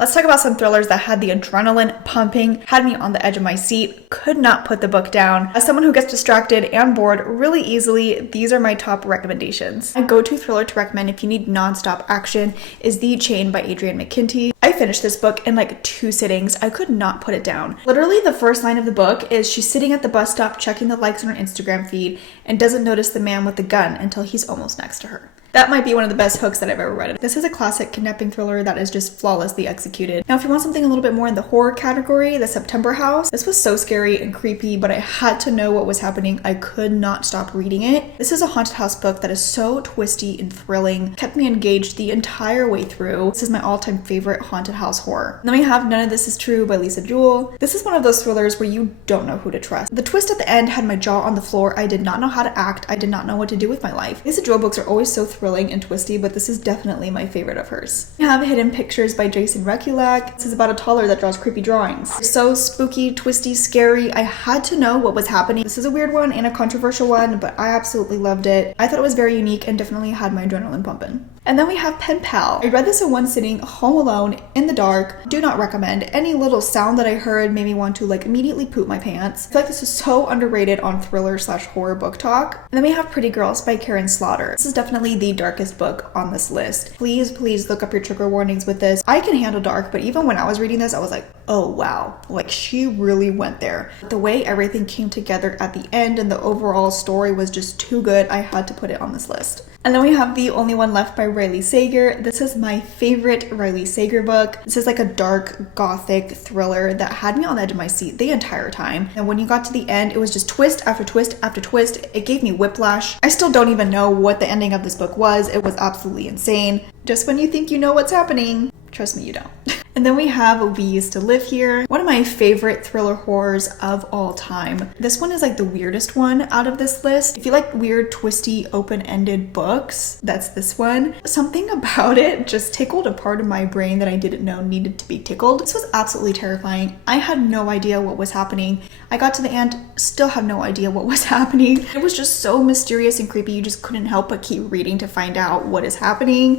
Let's talk about some thrillers that had the adrenaline pumping, had me on the edge of my seat, could not put the book down. As someone who gets distracted and bored really easily, these are my top recommendations. My go-to thriller to recommend if you need non-stop action is The Chain by Adrian McKinty. I finished this book in like 2 sittings. I could not put it down. Literally, the first line of the book is she's sitting at the bus stop checking the likes on her Instagram feed and doesn't notice the man with the gun until he's almost next to her. That might be one of the best hooks that I've ever read. This is a classic kidnapping thriller that is just flawlessly executed. Now, if you want something a little bit more in the horror category, The September House. This was so scary and creepy, but I had to know what was happening. I could not stop reading it. This is a haunted house book that is so twisty and thrilling, kept me engaged the entire way through. This is my all-time favorite haunted house horror. And then we have None of This Is True by Lisa Jewell. This is one of those thrillers where you don't know who to trust. The twist at the end had my jaw on the floor. I did not know how to act. I did not know what to do with my life. Lisa Jewell books are always so thrilling and twisty, but this is definitely my favorite of hers. We have Hidden Pictures by Jason Rekulak. This is about a toddler that draws creepy drawings. So spooky, twisty, scary. I had to know what was happening. This is a weird one and a controversial one, but I absolutely loved it. I thought it was very unique and definitely had my adrenaline pumping. And then we have Pen Pal. I read this in one sitting, home alone, in the dark. Do not recommend. Any little sound that I heard made me want to like immediately poop my pants. I feel like this is so underrated on thriller/horror book talk. And then we have Pretty Girls by Karen Slaughter. This is definitely the darkest book on this list. Please look up your trigger warnings with this. I can handle dark, but even when I was reading this, I was like, oh wow, like she really went there. The way everything came together at the end and the overall story was just too good. I had to put it on this list. And then we have The Only One Left by Riley Sager. This is my favorite Riley Sager book. This is like a dark gothic thriller that had me on the edge of my seat the entire time. And when you got to the end, it was just twist after twist after twist. It gave me whiplash. I still don't even know what the ending of this book was. It was absolutely insane. Just when you think you know what's happening, trust me, you don't. And then we have We Used to Live Here, one of my favorite thriller horrors of all time. This one is like the weirdest one out of this list. If you like weird, twisty, open-ended books, that's this one. Something about it just tickled a part of my brain that I didn't know needed to be tickled. This was absolutely terrifying. I had no idea what was happening. I got to the end, still have no idea what was happening. It was just so mysterious and creepy, you just couldn't help but keep reading to find out what is happening.